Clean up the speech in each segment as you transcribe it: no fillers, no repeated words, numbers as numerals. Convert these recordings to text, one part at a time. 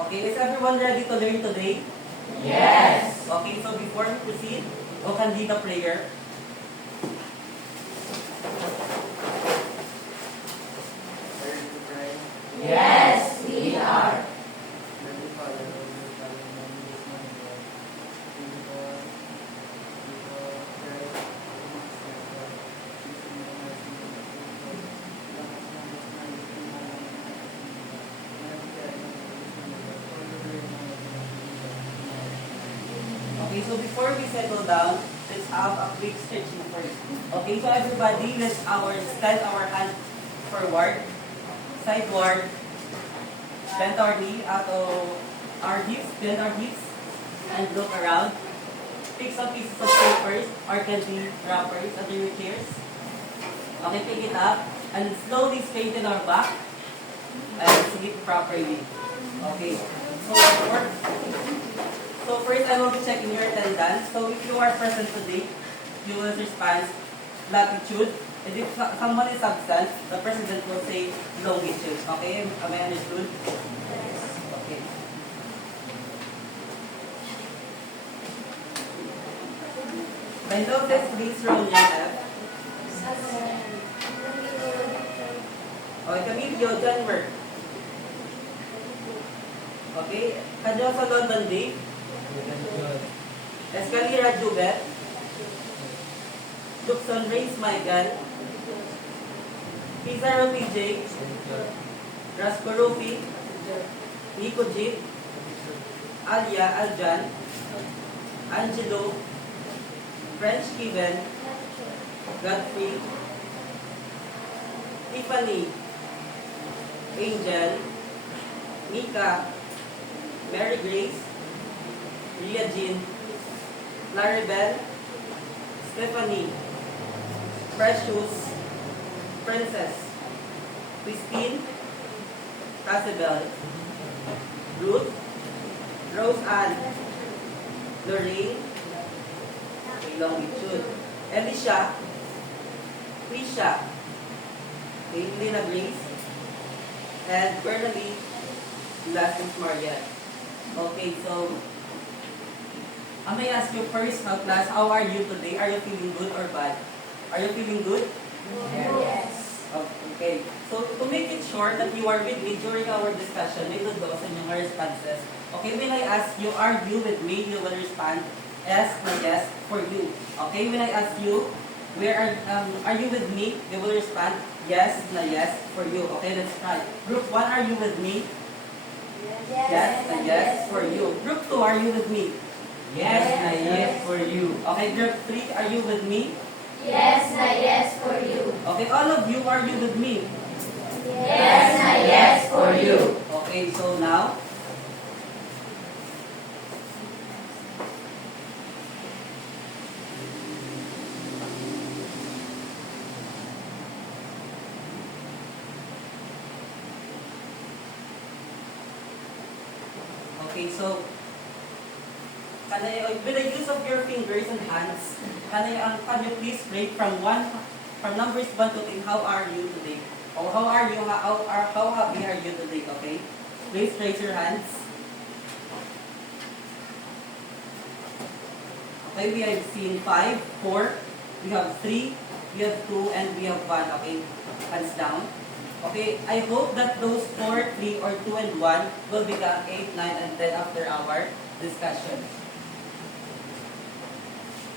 Okay, is everyone ready to learn today? Yes. Okay, so before we proceed, we can lead a prayer. Yes, we are. Okay, so before we settle down, let's have a quick stretching first. Okay, so everybody, let's stand our hand forward, sideward, bend our knee out of our hips, bend our hips, and look around. Pick some pieces of papers or candy wrappers under your chairs. Okay, pick it up and slowly straighten our back and sit properly. Okay, so first I will be checking your attendance. So if you are present today, you will respond latitude. And if someone is absent, the president will say longitude. Okay, am I understood? Okay. By notice, please roll your F. Okay, Camille, John Work. Okay, Kadyo sa London Day. Escalera Juget. Tucson Race Michael. Pizarro PJ. Rascorofi. Nico Jeep. Alia Aljan. Angelo. French Kiven. Godfrey. Tiffany. Angel. Mika. Mary Grace. Ria Jean. Claribel. Stephanie. Precious. Princess. Christine. Casabel. Ruth. Rose Ann. Lorraine. Longitude. Elisha. Prisha. Lina Grace. And Bernalie. Last is Maria. Okay, so I may ask you first, class, how are you today? Are you feeling good or bad? Are you feeling good? Yes. Okay. So to make it short that you are with me during our discussion, may do those in your responses. Okay, when I ask you, are you with me? You will respond yes na yes for you. Okay, when I ask you, are you with me? You will respond yes na yes for you. Okay, let's try. Group 1, are you with me? Yes na yes for you. Group 2, are you with me? Yes na yes for you. Okay, group 3, are you with me? Yes na yes for you. Okay, all of you, are you with me? Yes na yes for you. Okay, so now, okay, so with the use of your fingers and hands, can you please rate from numbers 1 to 10, how are you today? Or how happy are you today? Okay, please raise your hands. Okay, we have seen 5, 4, we have 3, we have 2, and we have 1. Okay, hands down. Okay, I hope that those 4, 3, or 2, and 1 will become 8, 9, and 10 after our discussion.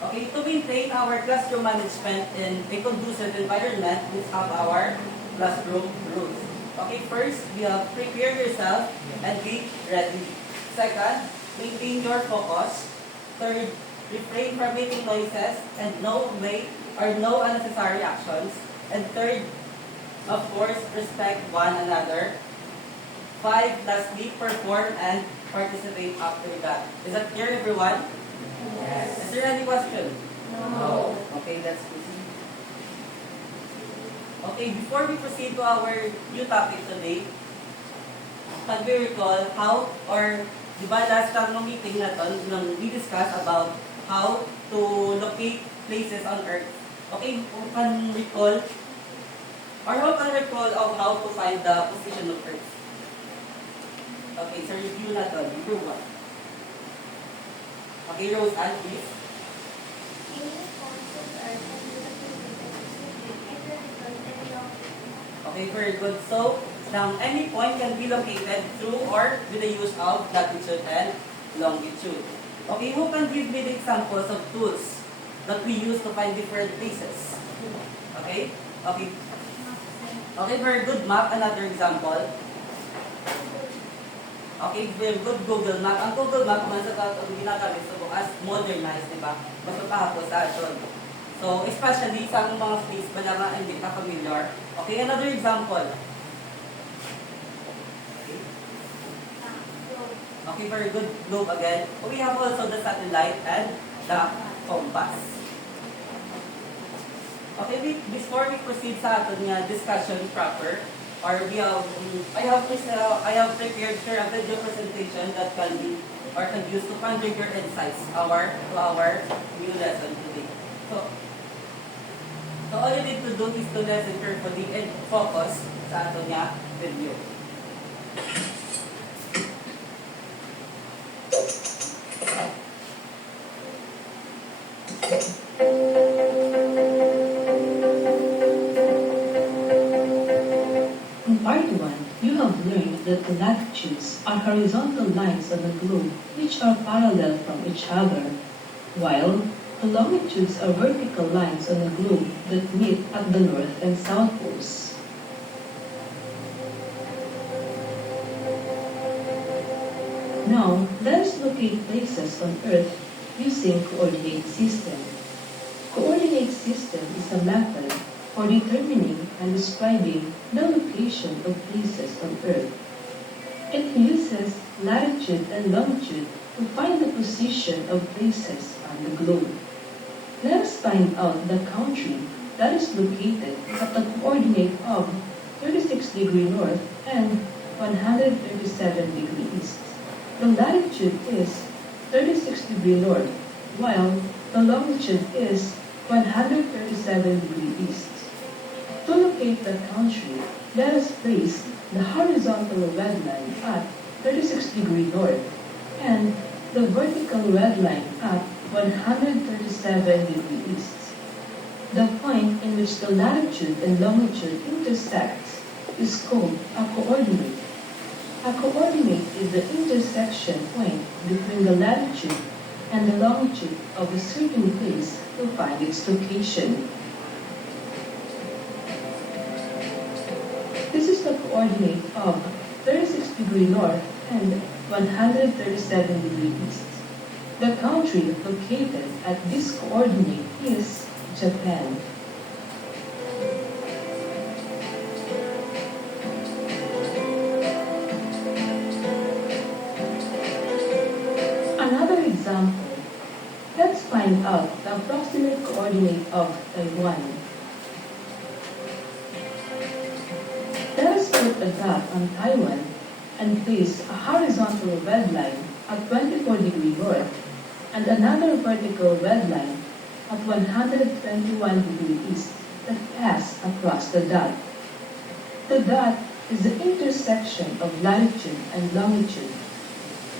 Okay, to maintain our classroom management in a conducive environment, let's have our classroom rules. Okay, first, we have prepare yourself and be ready. Second, maintain your focus. Third, refrain from making noises and no unnecessary actions. And third, of course, respect one another. 5, lastly, perform and participate after that. Is that clear, everyone? Yes. Is there any question? No. Okay, let's proceed. Okay, before we proceed to our new topic today, can we recall how, or di ba last time ng meeting na to, nung we discussed about how to locate places on Earth. Okay, who can recall, or who can recall of how to find the position of Earth? Okay, so review natin. Review 1. Okay, Rose Ann, please. Any points of earth and Okay, very good. So, now any point can be located through or with the use of latitude and longitude. Okay, who can give me the examples of tools that we use to find different places? Okay? Okay. Okay, very good. Map, another example. Okay, very good. Google Map. Ang Google Map, kung sa tawag ginagamit sa bukas, modernized, di ba? Mas mapahapos sa atin. So, especially sa mga place ba na hindi ka familiar. Okay, another example. Okay, very good. Globe again. We have also the satellite and the compass. Okay, before we proceed sa ating discussion proper, or I have prepared here a video presentation that can be or can use to convey your insights to our new lesson today. So all you need to do is to listen carefully and focus sa ating video. In part 1, you have learned that the latitudes are horizontal lines on the globe which are parallel from each other, while the longitudes are vertical lines on the globe that meet at the north and south poles. Now, let us locate places on Earth using coordinate system. Coordinate system is a method for determining and describing the location of places on Earth. It uses latitude and longitude to find the position of places on the globe. Let us find out the country that is located at the coordinate of 36 degree north and 137 degree east. The latitude is 36 degree north, while the longitude is 137 degree east. To locate the country, let us place the horizontal red line at 36 degree north and the vertical red line at 137 degree east. The point in which the latitude and longitude intersects is called a coordinate. A coordinate is the intersection point between the latitude and the longitude of a certain place to find its location. This is the coordinate of 36 degree north and 137 degree east. The country located at this coordinate is Japan. Another example. Let's find out the approximate coordinate of Taiwan. Let us put a dot on Taiwan and place a horizontal red line at 24 degree north and another vertical red line at 121 degree east that pass across the dot. The dot is the intersection of latitude and longitude.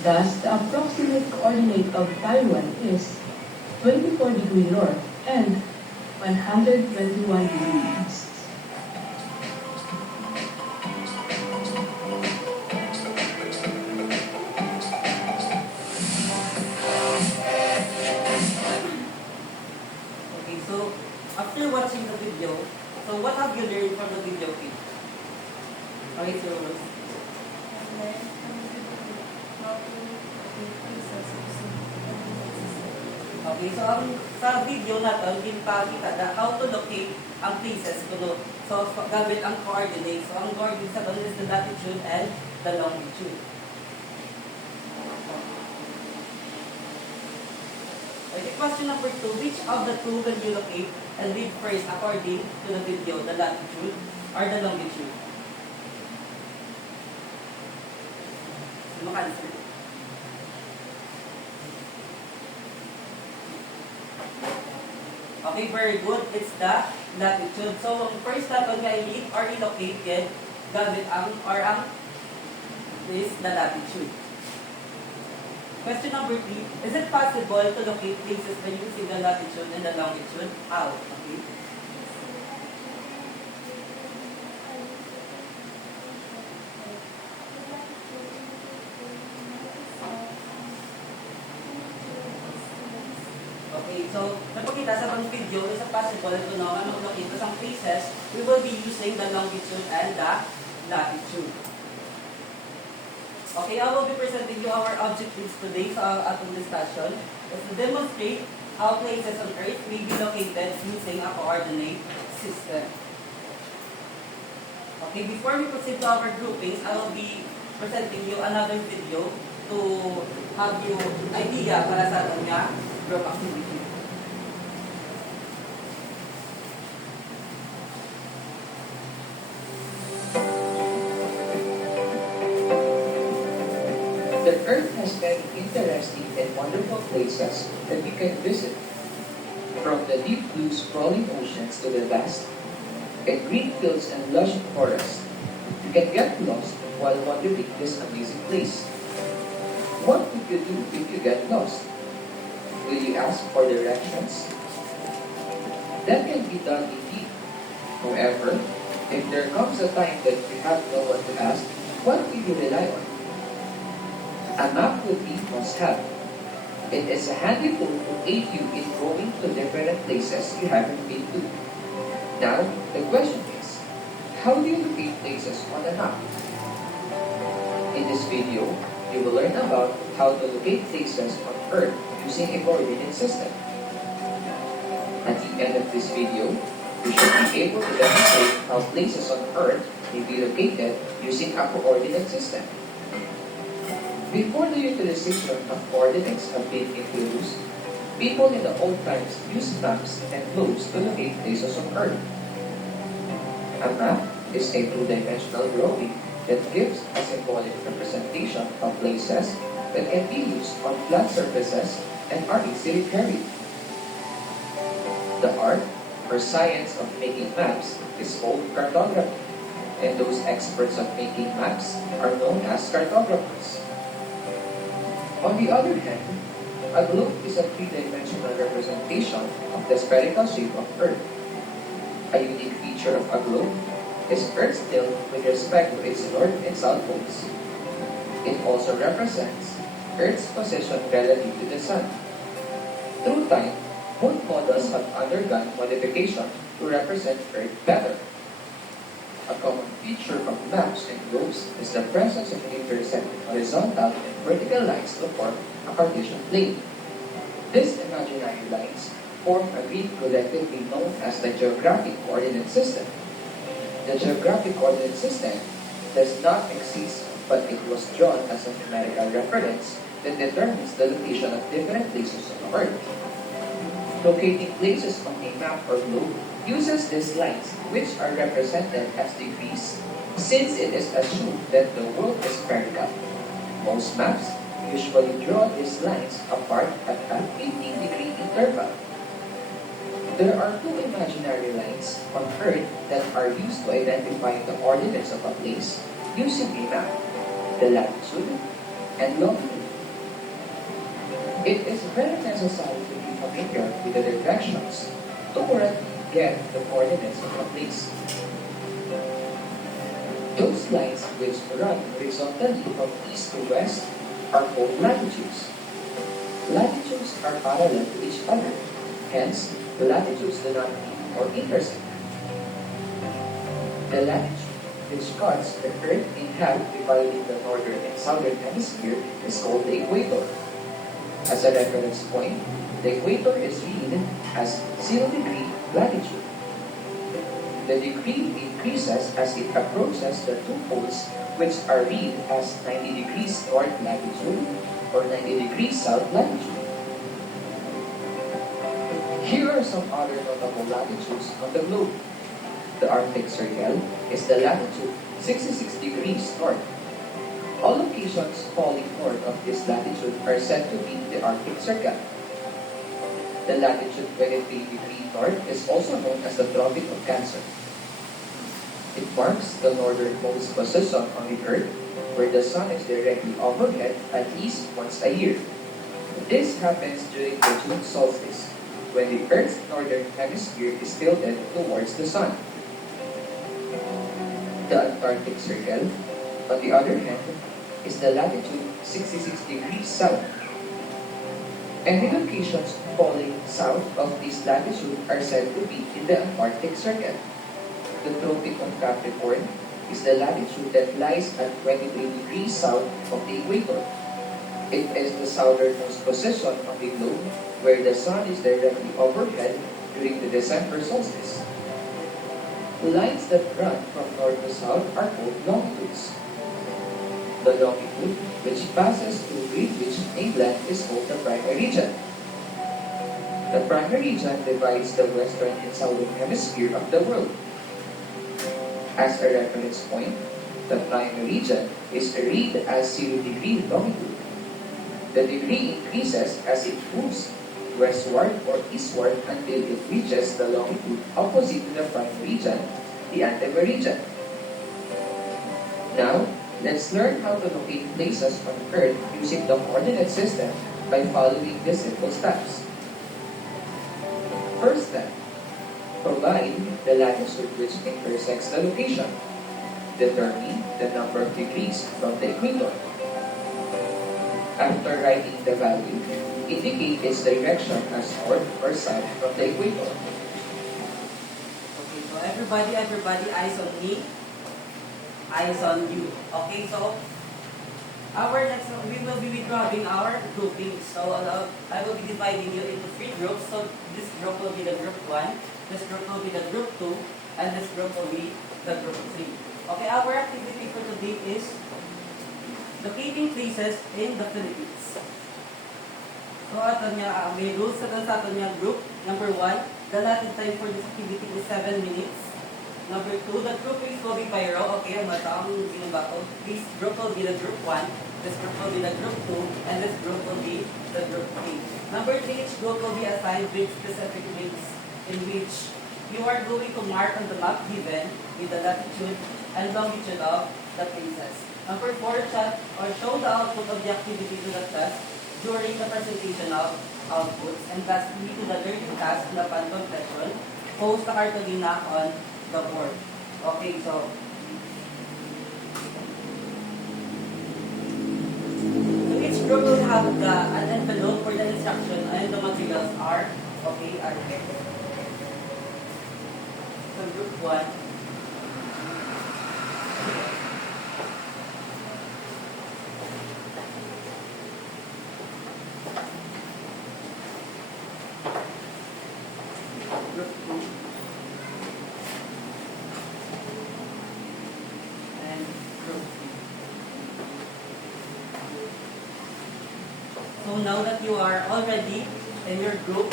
Thus, the approximate coordinate of Taiwan is 24 degree north and 121 degree east. Okay, so after watching the video, so what have you learned from the video clip? Okay, so Rose. Okay, so sa video natin, ginpakita na how to locate ang places kuno. So, gamit ang coordinates. So, ang coordinates natin is the latitude and the longitude. Okay, question number 2. Which of the two will you locate and read first according to the video, the latitude or the longitude? Sino answer? Okay, very good. It's the latitude. So, first natin nga i-read or i-locate yan gamit ang is the latitude. Question number 3, is it possible to locate places by using the latitude and the longitude? How? Okay. Okay, so napakita sa pang video, is it possible to know na mag-locate sa some places, we will be using the longitude and the latitude. Okay, I will be presenting you our objectives today sa atong discussion is to demonstrate how places on Earth may be located using a coordinate system. Okay, before we proceed to our groupings, I will be presenting you another video to have you idea para sa atong group activity. The Earth has many interesting and wonderful places that you can visit. From the deep blue sprawling oceans to the vast and green fields and lush forests, you can get lost while wandering this amazing place. What would you do if you get lost? Will you ask for directions? That can be done indeed. However, if there comes a time that you have no one to ask, what will you rely on? A map would be must-have. It is a handy tool to aid you in going to different places you haven't been to. Now, the question is, how do you locate places on a map? In this video, you will learn about how to locate places on Earth using a coordinate system. At the end of this video, you should be able to demonstrate how places on Earth may be located using a coordinate system. Before the utilization of coordinates have been introduced, people in the old times used maps and globes to locate places on Earth. A map is a two-dimensional drawing that gives a symbolic representation of places that can be used on flat surfaces and are easily carried. The art or science of making maps is called cartography, and those experts of making maps are known as cartographers. On the other hand, a globe is a three-dimensional representation of the spherical shape of Earth. A unique feature of a globe is Earth's tilt with respect to its north and south poles. It also represents Earth's position relative to the Sun. Through time, both models have undergone modification to represent Earth better. A common feature of maps and globes is the presence of intersecting horizontal and vertical lines to form a Cartesian plane. These imaginary lines form a grid collectively known as the geographic coordinate system. The geographic coordinate system does not exist, but it was drawn as a numerical reference that determines the location of different places on Earth. Locating places on a map or globe uses these lines, which are represented as degrees, since it is assumed that the world is spherical. Most maps usually draw these lines apart at a 15-degree interval. There are two imaginary lines on Earth that are used to identify the ordinates of a place using a map, the latitude and longitude. It is very necessary to be familiar with the directions to correctly get the coordinates of a place. Those lines which run horizontally from east to west are called latitudes. Latitudes are parallel to each other, hence the latitudes do not meet or intersect. The latitude which cuts the Earth in half dividing the northern and southern hemisphere is called the equator. As a reference point, the equator is read as 0-degree latitude. The degree increases as it approaches the two poles, which are read as 90 degrees north latitude or 90 degrees south latitude. Here are some other notable latitudes on the globe. The Arctic Circle is the latitude 66 degrees north. All locations falling north of this latitude are said to be the Arctic Circle. The latitude 23 degrees north is also known as the Tropic of Cancer. It marks the northernmost position on the Earth where the sun is directly overhead at least once a year. This happens during the June solstice, when the Earth's northern hemisphere is tilted towards the sun. The Antarctic Circle, on the other hand, is the latitude 66 degrees south. Any locations falling south of this latitude are said to be in the Antarctic Circle. The Tropic of Capricorn is the latitude that lies at 23 degrees south of the equator. It is the southernmost position on the globe where the sun is directly overhead during the December solstice. Lines that run from north to south are called longitudes. The longitude which passes through Greenwich, England, is called the primary region. The primary region divides the western and southern hemisphere of the world. As a reference point, the primary region is read as 0-degree longitude. The degree increases as it moves westward or eastward until it reaches the longitude opposite to the primary region, the antimeridian. Now, let's learn how to locate places on Earth using the coordinate system by following the simple steps. First step, provide the latitude which intersects the location. Determine the number of degrees from the equator. After writing the value, indicate its direction as north or south from the equator. Okay, so everybody, eyes on me, eyes on you. Okay, so our next, we will be grabbing our grouping. So I will be dividing you into 3 groups. So this group will be the group 1, this group will be the group 2, and this group will be the group 3. Okay, our activity for today is locating places in the Philippines. So may rules sa ato niya group. Number 1, the allotted time for this activity is 7 minutes. Number 2, the groupings will be pyro. Okay, ang mataang ginabako. This group will be the group 1, this group will be the group 2, and this group will be the group 3. Number 3, each group will be assigned with specific links in which you are going to mark on the map given with the latitude and longitude of the places. Number 4, chat or show the output of the activity to the class during the presentation of outputs. And lastly, to the learning task na upon completion, post the cartolina on the board. Okay, so each group will have an envelope where the instruction and the materials are kept. So group 1. Group 2. And group 3. So now that you are already in your group,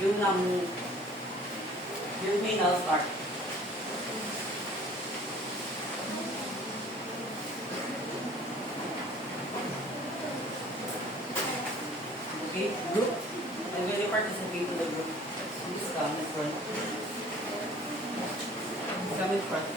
you may now start. Okay, group, and when you participate in the group, please come in front. Come in front.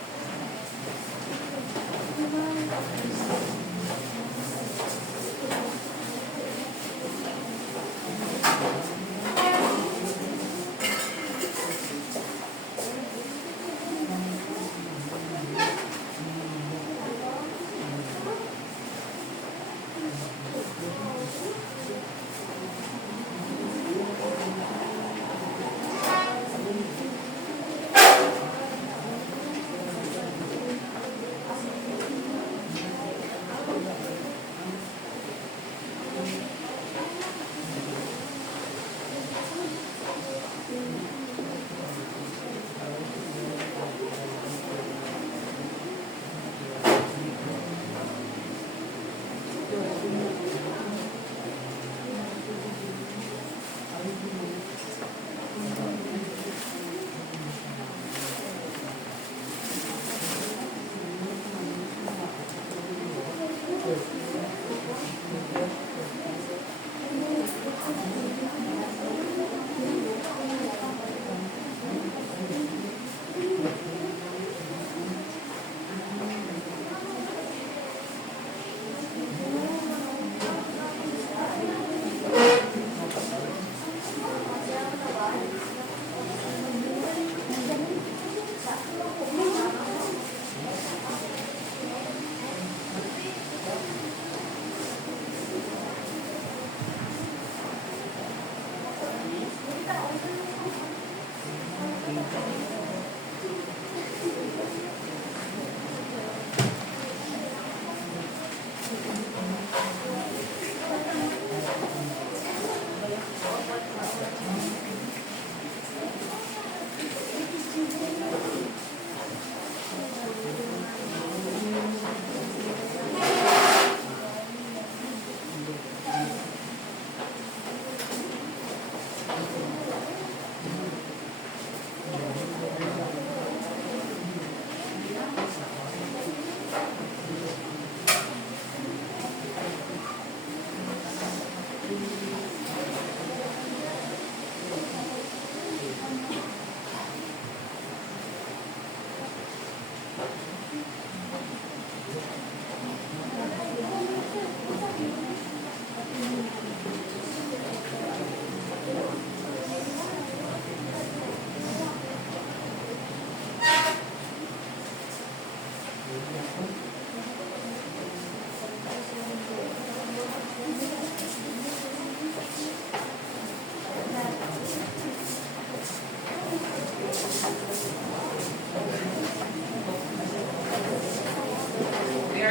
Are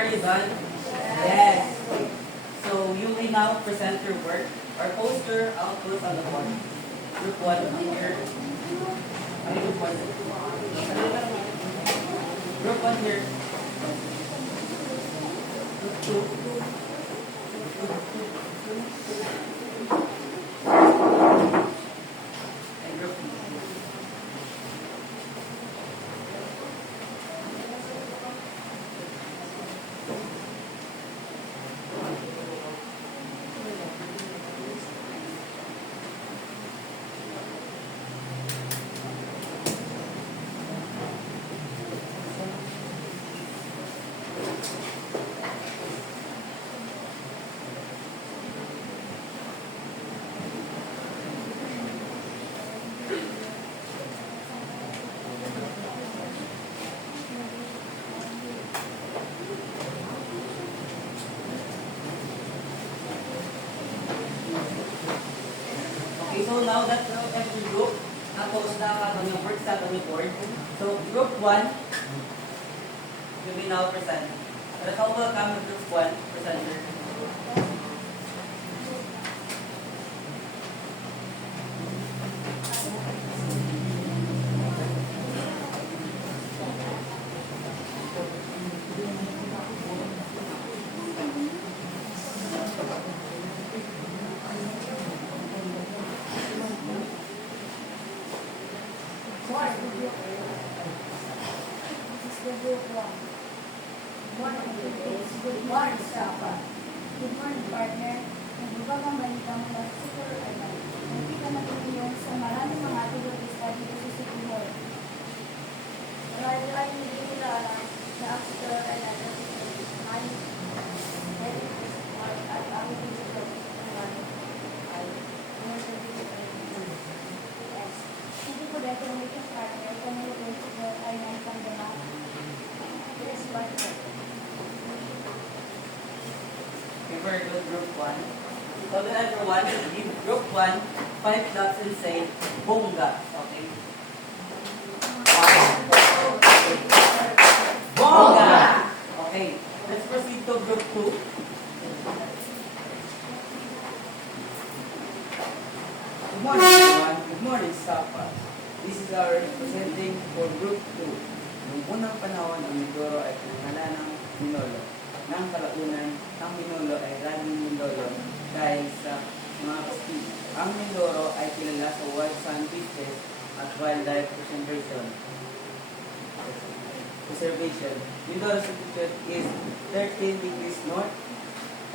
you done? Yes. So you may now present your work or poster output on the board. Group 1 on your group 1. Group 1 here. Group 2. And group 3. Okay, so now that every group tapos na ang work sa on the board. So group 1, you may now present. Let's all welcome group 1 presenter. Good morning, Sapa. Good morning, partner. Nagbuba kang balita mula sa Siguro Island. Nakita natin ngayon sa maraming mga turista dito sa Siguro. Marami ay hindi nila alam na ang Siguro Island ay maraming very smart at ang visitor naman ay more than visitor. Yes. Hindi ko dito may partner kung may Siguro Island kang gano'n. Yes, partner. Okay, very good, group 1. So then everyone, give group 1 5 claps and say, Bongga. Okay? Bongga! Okay, let's proceed to group 2. Good morning, everyone. Good morning, Sapa. This is our presenting for group 2. Noong unang panahon, ang Mindoro ay pinangalan ng Minolo. Nang kalaunan, ang Minolo ay Rading Mindoro dahil sa mga Kastila. Ang Mindoro ay kilala sa wild sandwiches at wildlife preservation. Mindoro's latitude is 13 degrees north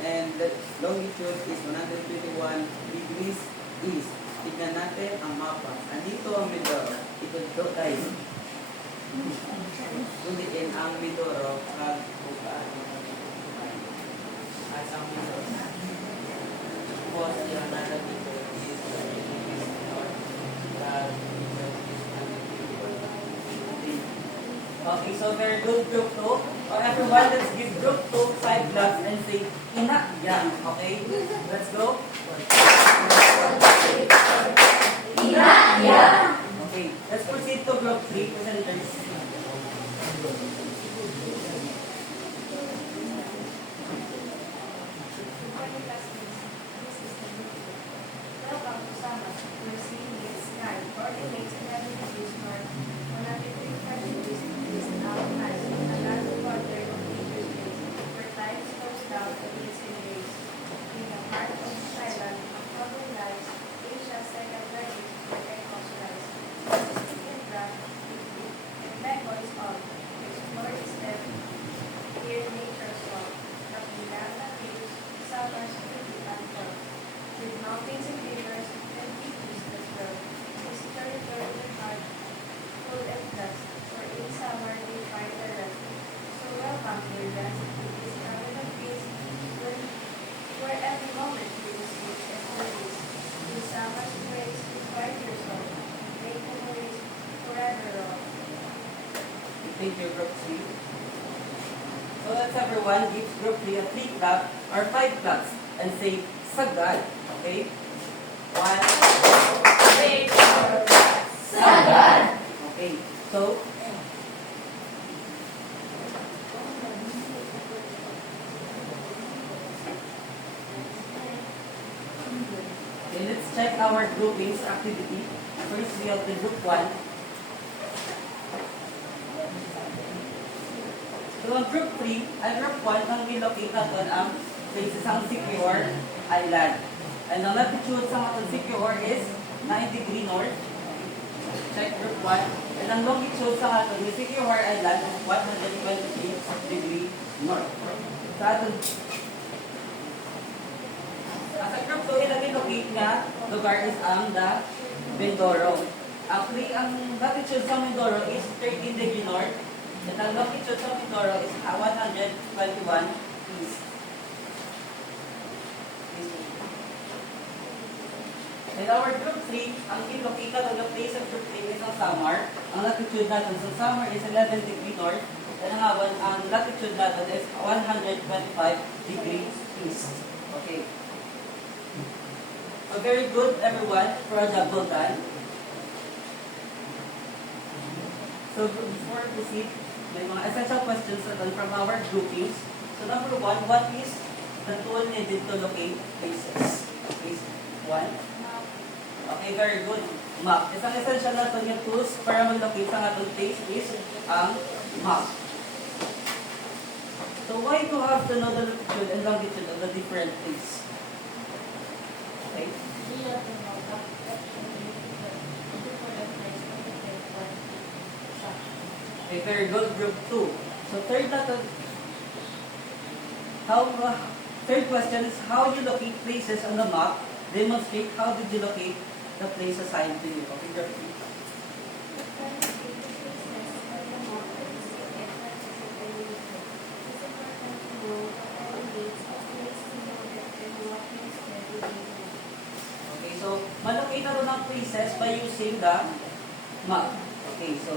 and the longitude is 121 degrees east. Tignan natin ang mapa. Andito ang Mindoro. Ito tayo. Sundiin ang Mindoro at bukaan. As ang Mindoro. Because yung nasa dito is north. Okay, so very good, group 2. Everyone, let's give group 2 5 claps and say, Ina, yeah. Okay? Let's go. Ina, yeah. Okay, let's proceed to group 3 presenters. Welcome to Sama. We're seeing its sky, coordinates 11 degrees north, 135 degrees east, out as a last quarter of meters space, where time slows down against the rays. In the heart of the island, October lies, Asia's second largest economic rise. Pacific and Grand, and Bengal is all. Explore its depth, hear nature's song, from Ilana views, summer's beauty unfold. With mountains and rivers and beaches that grow, his territory and heart full and blessed, for in summer they find the rest. So welcome, dear guests, to this covenant feast, where every moment brings peace and release. In summer's grace, quiet your soul, make memories forever all. Thank you, group 3. So let's everyone give group 3 a 3 clap or 5 claps and say sagad. Okay? 1, 3, 4, 5. Sagad! okay. So, okay, let's check our groupings activity. First, we have the group 1. So, ang group 3, ang group 1, ang relocate natin ang places ang secure island. And ang latitude sa ating secure is 9 degree north. Check group 1. And ang longitude sa ating secure island is 123 degree north. Sa ating sa group 2, ilagay locate nga lugar is ang the Mindoro. Actually, ang latitude sa Mindoro is 13 degree north. At ang longitude sa Mindoro is 121 east. In our group 3, ang ilokita ng place of group 3 is ang Samar. Ang latitude natin sa Samar is 11 degree north. At ang latitude natin is 125 degrees east. Okay. So very good everyone for a job well done. So before we proceed, may mga essential questions natin from our groupings. So number 1, what is the tool needed to locate places? Place 1. Okay, very good. Map. Isang essential natin yung tools para mag-locate sa atong place is ang map. So why do you have to know the latitude and longitude of the different place? Okay. Okay, very good. Group 2. So third question is how you locate places on the map. Demonstrate how did you locate the place assigned to you. Okay, group 3. Okay, so malocate na rin ang places by using the map. Okay, so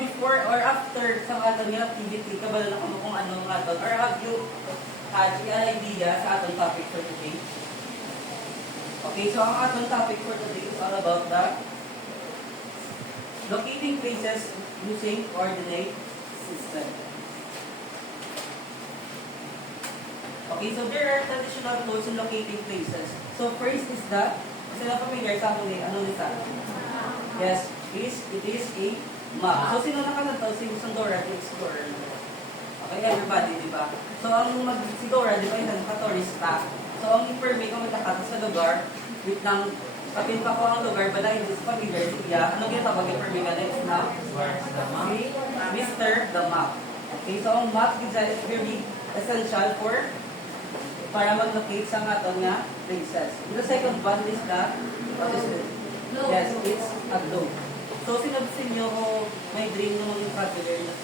before or after sa ating activity, kabalo na kamo kung ano nga doon, or have you had an idea sa atong topic for today? Okay, so ang atong topic for today is all about the locating places using coordinate system. Okay, so there are traditional tools in locating places. So first is the, kasi na familiar sa akin ano nito? Yes, it is a map. So sino nakalantaw? Si Dora the Explorer. Okay, everybody, di ba? So ang si Dora, di ba, yung nagka-tourista. So ang information kung magkakata sa lugar, with nang kapin pa ko ang lugar, but dahil is familiar siya, ano ginatawag information na is now? Si Mr. The Map. Okay, so ang map is very essential para mag-locate sa aton nga places. The second one is the, what is it? Yes, it's a globe. So, sinabisin nyo ko may dream na maging traveler na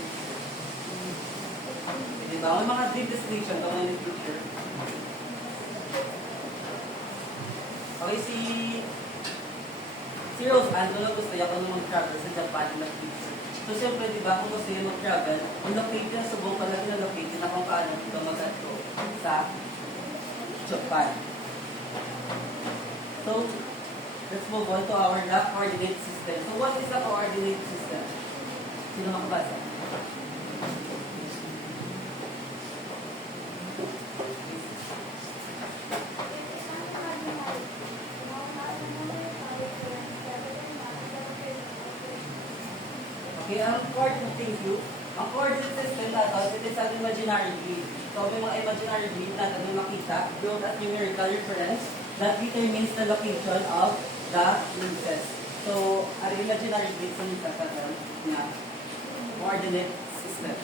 diba? May mga dream destination kung in the future. Okay, si Rose Ann, kung gusto niya kung mag-travel sa Japan in the future. So, siyempre, diba, kung gusto niya mag-travel, kung locate niya, subong pala na locate na kung paano dito mag-ato sa Japan. So, let's move on to our coordinate system. So, what is the coordinate system? Sino makabasa? Okay, ang coordinate system natin, it is an imaginary grid. So, may mga imaginary grid natin na makita, built as numerical reference that determines the location of the places. So, ang imaginary grid sa nito na coordinate system.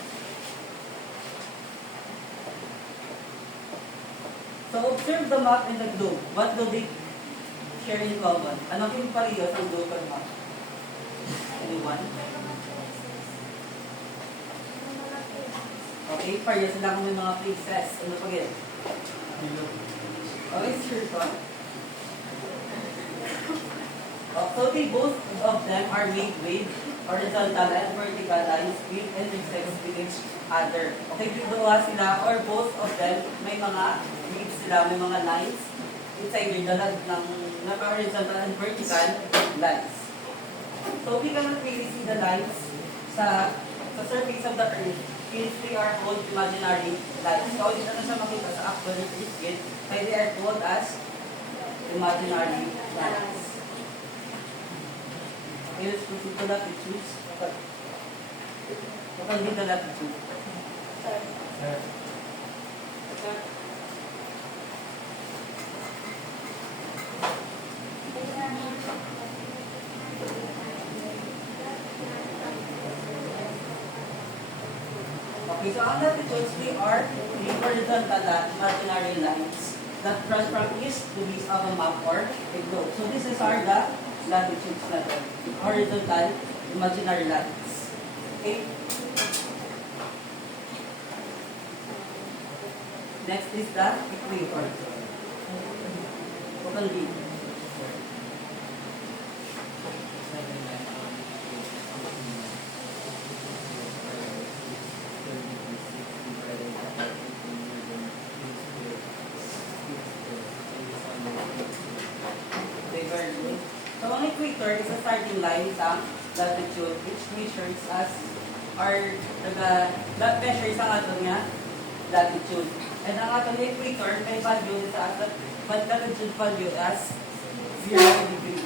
So, observe the map and the globe. What do they share in common? Anong pinipariyo sa globe and map? Anyone? Okay, pareho sila kung may mga places. Ano pa again? Okay, sure pa. So they both of them are made with horizontal and vertical lines will intersect with each other. Okay, dalawa sila or both of them, may mga leaves sila, may mga lines inside their dalag ng horizontal and vertical lines. So we cannot really see the lines sa surface of the earth since they are called imaginary lines. So hindi na siya makita sa actual earth yet, kaya they are called as imaginary lines. Okay, let's proceed to latitudes. Kapag dito latitude. Okay, so ang latitudes, they are the horizontal imaginary lines that run from east to west of a map or a globe. So this is our the latitudes natin. Horizontal imaginary lines. Okay? Next is the equator. Open B. So ang equator is a starting line sa latitude which measures as or measures ang ato nga latitude. And ang ato nga equator may value sa latitude value as 0 degree.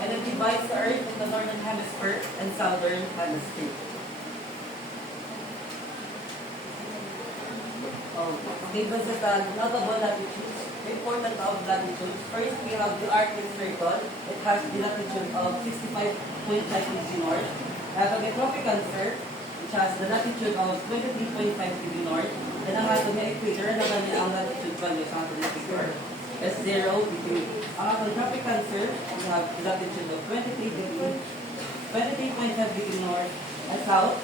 And it divides the earth into northern hemisphere and southern hemisphere. Okay, this is the notable latitudes. The importance of latitude. First, we have the Arctic Circle. It has the latitude of 65.5 degrees north. We have the tropical circle, which has the latitude of 23.5 degrees north. And ang ato nga equator, naman niya ang latitude value sa ato equator is 0 degree. Ang ato tropical circle, we have the latitude of 23.5 degrees north and south.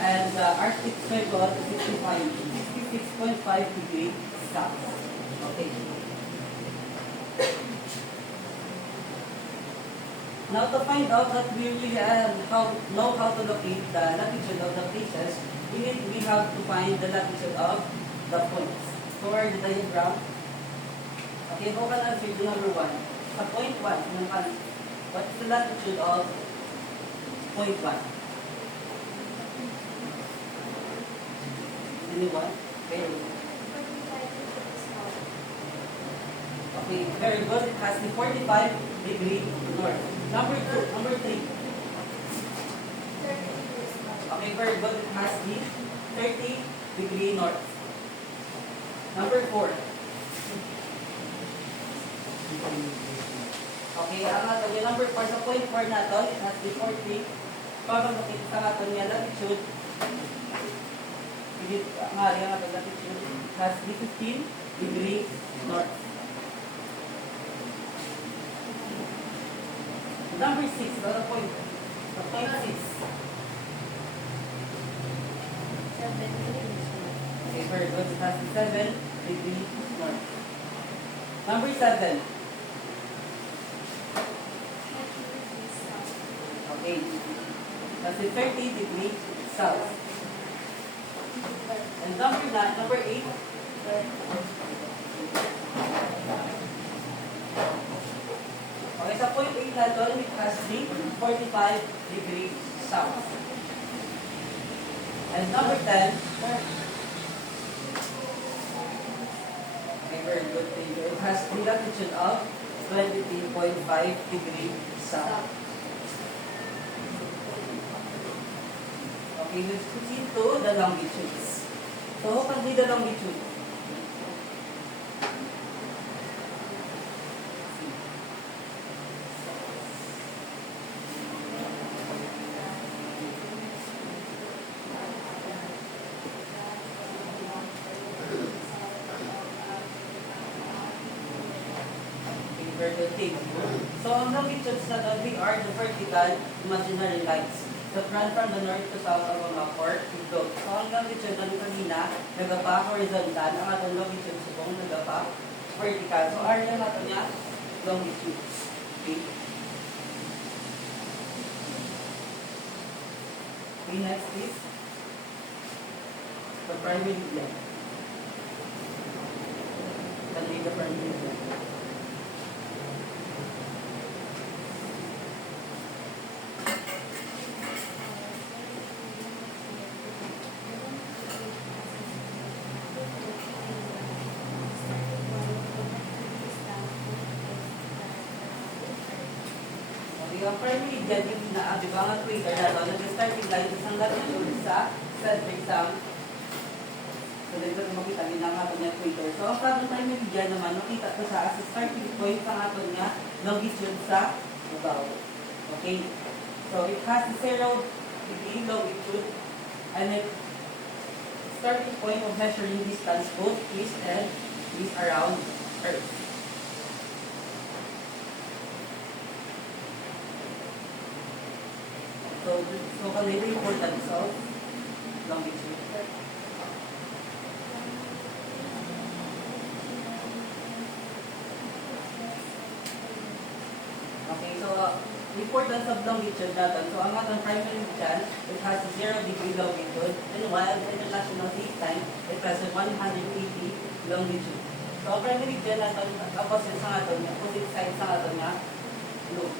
And the Arctic Circle is 66.5 degrees south. Okay. Now to find out that we really know how to locate the latitude of the places, we have to find the latitude of the points. So where the diagram? Okay, go can answer to number 1. Sa point 1, what is the latitude of point 1? Anyone? Okay, very good. It has the 45 degree north. Number 2, number 3. Okay, very good. It has the 30 degree north. Number 4. Okay, ang ato yung number 4 sa point 4 nato, it has the 40. Para makita sa ato niya latitude. Ang area ng latitude has the 15 degree north. Number 6, the point 6. 7 degrees. Okay, very good. It has the 7 degree north. Number 7. Okay. That's the 30 degree south. And number 8. Okay, sa point 8 na doon, it has the 45 degree south. And number 10. Okay, very good. Thank you. It has the latitude of 23.5 degree south. Okay, let's proceed to the longitudes. So, who can be the longitude? Okay, very good. Thank you. So, ang longitudes na doon, they are the vertical imaginary lines that run from the north to south of a map or globe. So, ang longitude na kanina, nagapa horizontal, ang atong longitude subong nagapa vertical. So, area nato niya, longitudes. Okay? Okay, next is the primary blend. Can read the primary blend. Yung primary blending na di ba nga equator na ito, nag-starting line isang lahat ng sa center exam. So, dito rin makita din ang ato ng equator. So, ang platong primary dyan naman, makita ko sa as starting point ang ato nga longitude sa babaw. Okay? So, it has a 0 degree longitude and it starting point of measuring distance both east and east around Earth. So kanina yung importance of longitude. Okay, so importance of longitude natin. So ang atong primary dyan, it has 0 degree longitude, and while the international date time, it has a 180 longitude. So ang primary dyan natin, opposite sa aton, opposite side sa aton nga, blue.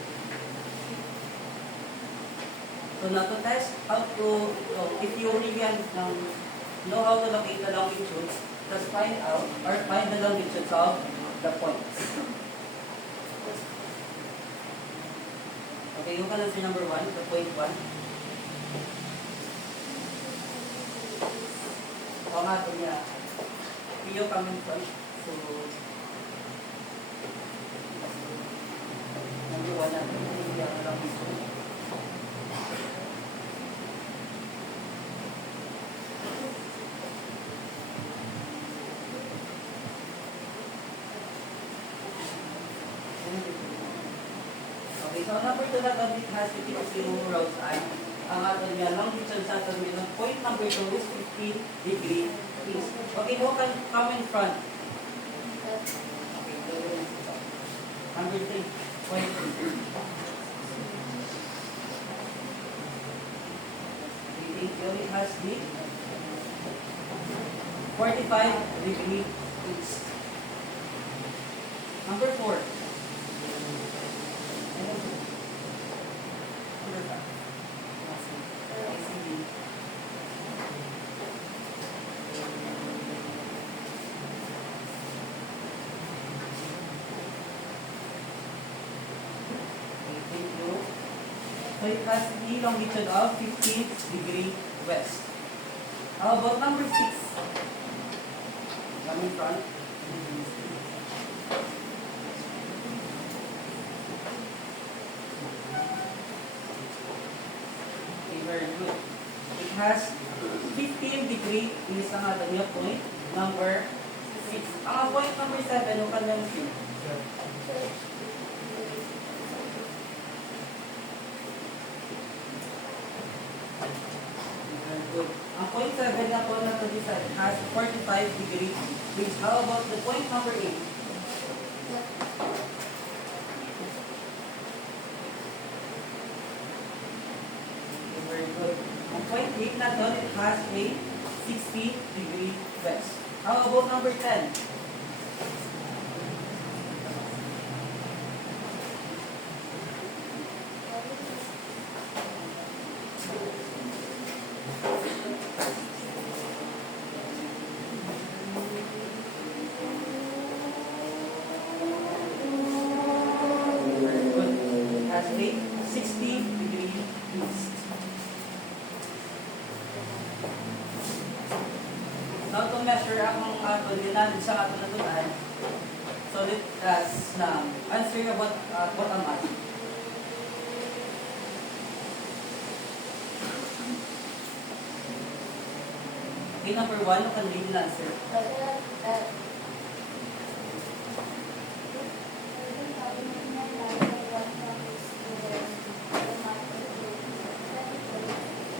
So now to test how to, if you really know how to locate the longitudes, just find out or find the longitudes of the points. Okay, yung answer number 1, the point 1. O nga ito niya. Iyo coming from. So, number 1 natin, yung longitude. Okay, so number 2 na it has 52 rows and ang ato niya longitude sa ato niya point number 2 is 15 degree east. Okay, who can come in front? Okay, so number 3, point 3. It only has the 45 degree east. Number 4. So it has the longitude of 15 degree west. How about number 6? Coming front. Okay, very good. It has 15 degree is ang ato niya point number 6. Ang point number 7, o kanyang 2. Good. Ang point 7 na po na to this side has 45 degree east. How about the point number 8? Very good. Ang point 8 na to, it has a 60 degree west. How about number 10? Has a 60 degree east. Now to measure akong ato natin sa ato natunan. So let us na answer what am I? Okay, number 1, you can read the answer.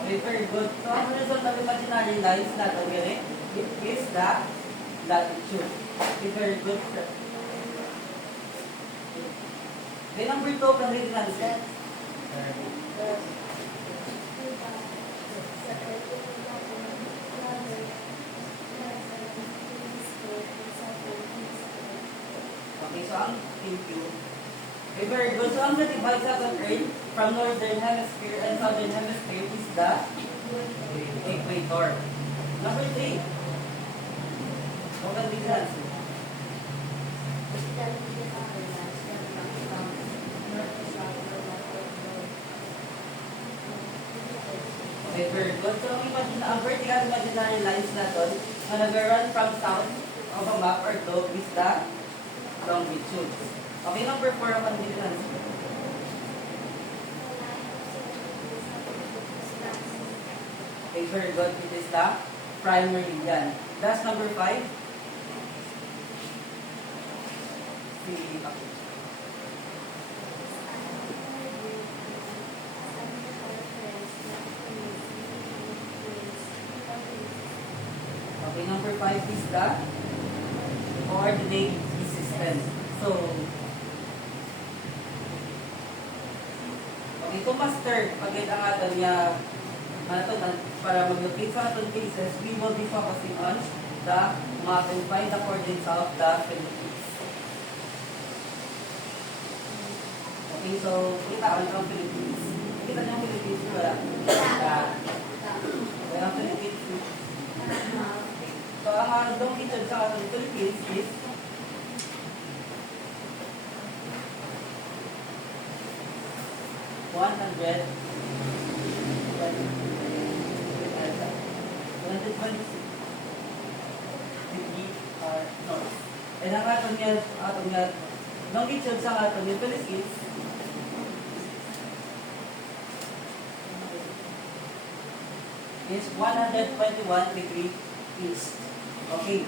Okay, very good. So, ang result ng imaginary lines natin gani, it is the latitude. Okay, very good. Okay, number 2, can read the answer. Okay, so thank you. Okay, very good. So ang divides out of Earth from northern hemisphere and southern hemisphere is the equator. Number 3. What is that? Okay, very good. So ang vertical imaginary lines natin na nag-run from south of a map or globe is the longitude. Okay, number 4 ang difference. Okay, very good. It is the prime meridian. That's number 5. Okay, number 5 is the coordinate system. So, okay, kung master, pag ang aton niya, para mag-locate sa aton cases, we will be focusing on the map and find the coordinates of the Philippines. Okay, so, kita ang Philippines. Kita niyo ang Philippines, wala? Kaya ang Philippines. So, ang longitude sa aton Philippines is 126 degree north. And ang aton nga longitude sa aton yung Philippines is 121 degree east. Okay.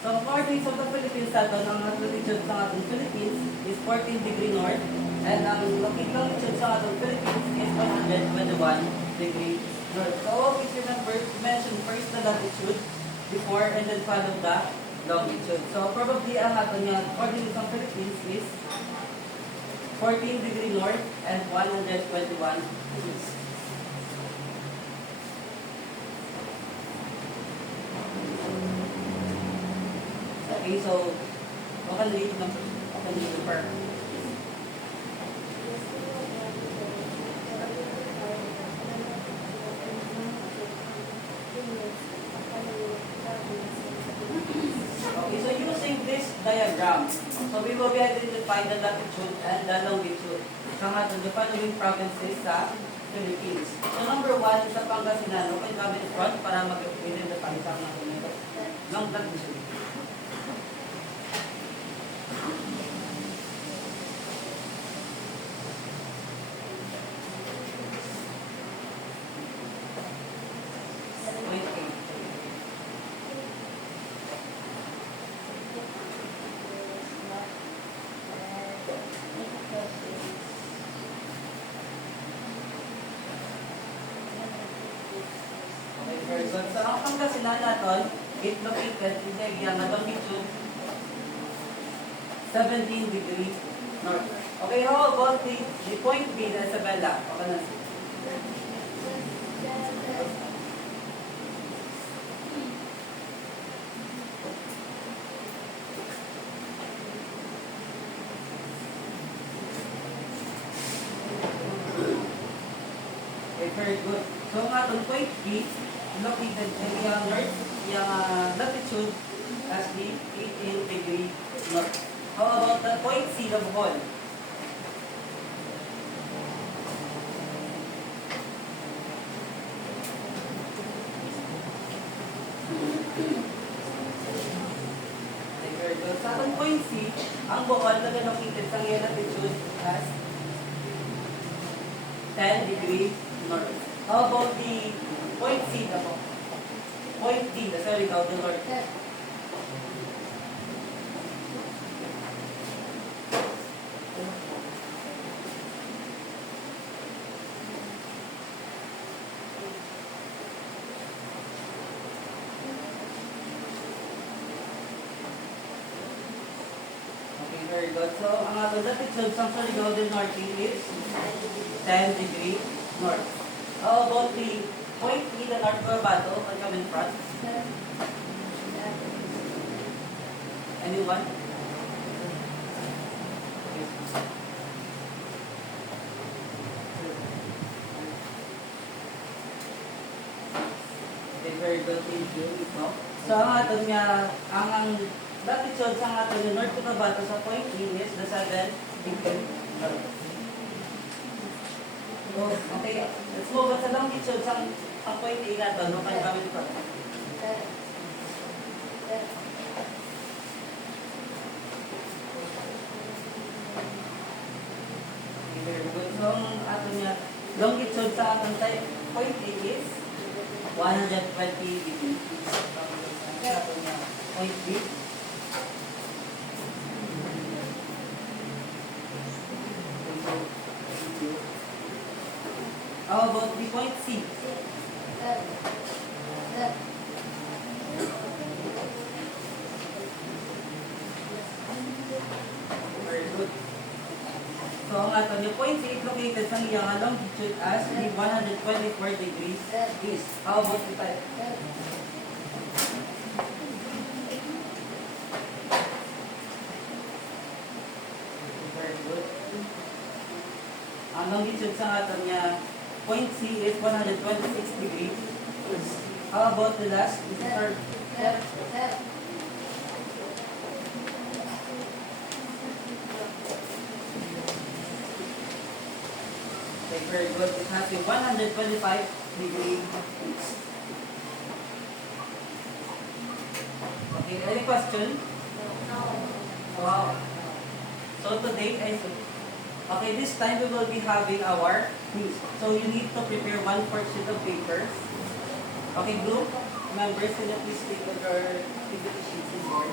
So, ang coordinates of the Philippines natin, ang longitude sa ating Philippines is 14 degree north, and ang longitude sa ating Philippines is 121 degree north. So, always remember to mention first the latitude before and then follow the longitude. So, probably ang ating coordinates ng Philippines is 14 degree north and 121 east. Okay, so, okay, per. Okay, so using this diagram, so we will be identifying the latitude and the longitude sa the following provinces sa Philippines. So number 1 is sa Pangasinan. Open cabinet front para mag-identify sa mga long latitude. So, ang Pangasinan natin, it located in the area na longitude 17 degree north. Okay, how about the point B na Isabela? Okay na. Okay, very good. So, ang atong point B, located in yung north, yung latitude as the 18 degree north. How about the point C, the Bohol? Very good. Sa atong point C, ang Bohol na located sa yung latitude as 10 degree north. How about the point C na po? Point D, sorry, the north. Okay, very good. So, ang ating latitude sa Surigao del Norte is 10 degree north. How about the Point E, the North Cotabato, can come in front. Anyone? Okay, very good. Thank you. No? So, ang aton nga, ang latitude sa aton yung North Cotabato sa point E is the 7 degree. So, okay, let's move on sa longitude sa ang point A natin. No, can come in front. Okay, very good. So, ang aton nga, longitude sa aton point A is 120 degrees. Sa aton nga point B. How about the point C? Very good. So, ang aton yung point C is located sa iyang longitude as the 124 degrees east. How about the type? Very good. Ang longitude sa aton niya point C is 126 degrees. How about the last? The third. Okay, very good. It has a 125 degree east. Okay, any question? Wow. So today, okay, this time we will be having our quiz. So you need to prepare 1/4 sheet of paper. Okay, group members, can you please take your activity sheets in board?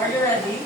Are you ready?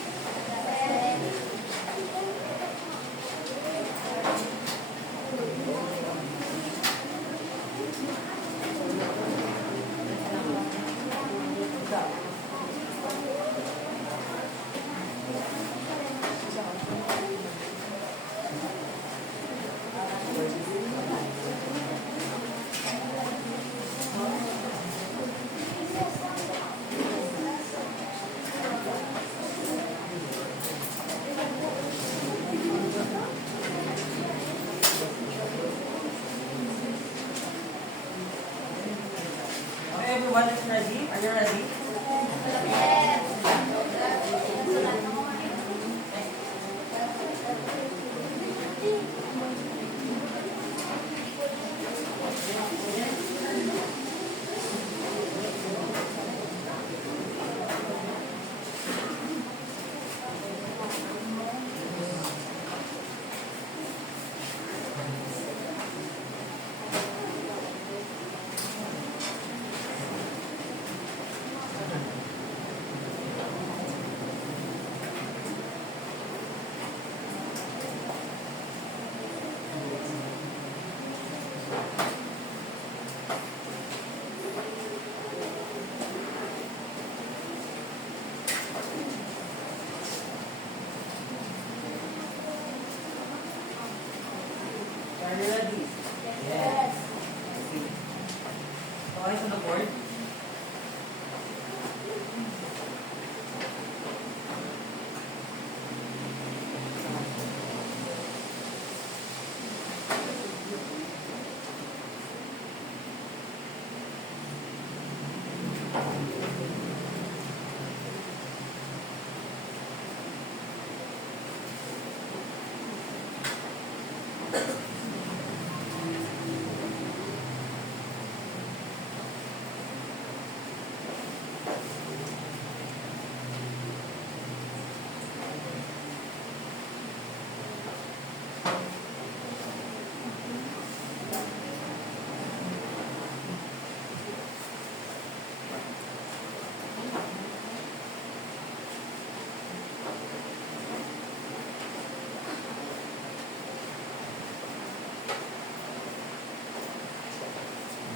Okay, everyone is ready? Are you ready? Are you ready? Yes. Okay. So, eyes on the board.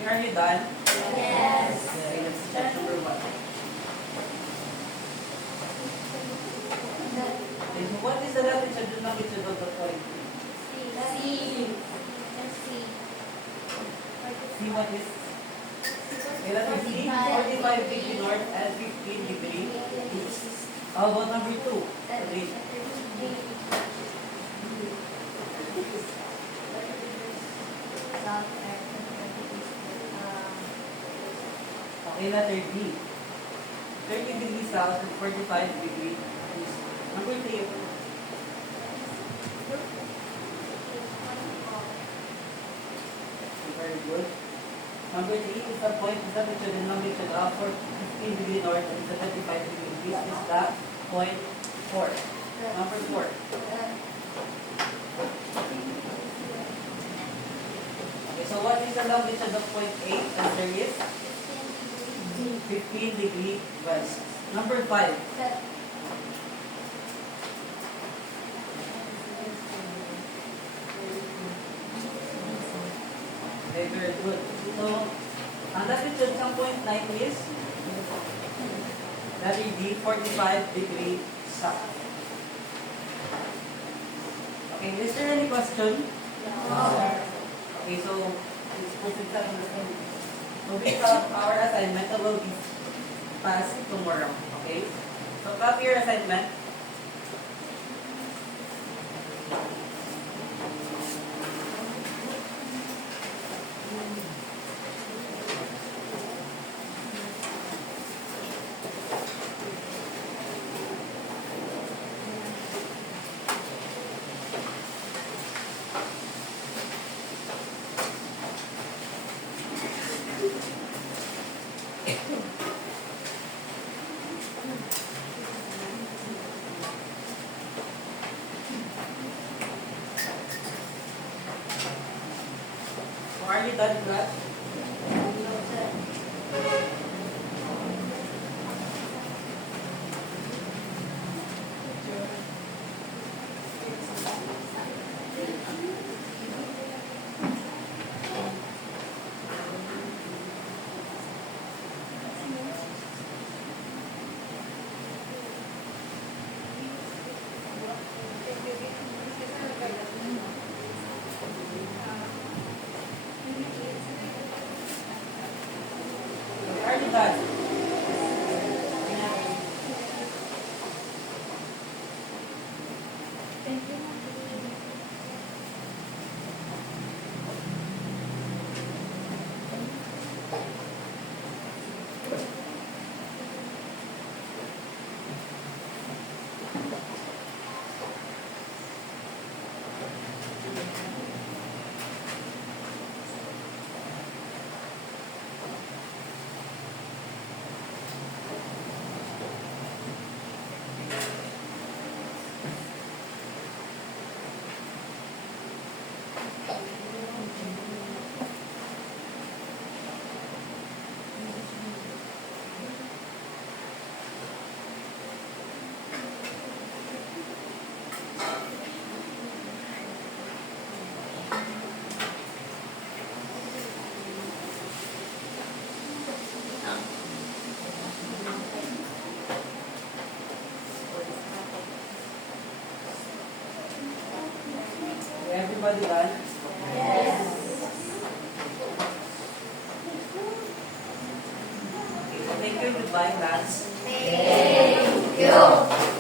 Are you done? Yes. Okay, let's check number 1. Okay, so what is the latitude and longitude of the point? C. See what is? Okay, that is C, 45 degree north and 15 degree east. How about number 2? Okay, okay, letter D. 30 degrees south and 45 degree east. Number 3. Very good. Number 3 is the point is latitude and longitude of 15 degree north and 75 degree east is the point 4. Number 4. Okay, so what is the longitude of point 8? Answer is 15 degree west. Number 5. Okay, very good. So, ang latitude ng point 9 is that will be 45 degree south. Okay, is there any question? Okay, so let's proceed to understand. Moving to our assignment that will be passed tomorrow. Okay? So copy your assignment. So are you done, class? Are you done? Everybody done? Yes. Okay, so thank you. Goodbye, class. Thank you.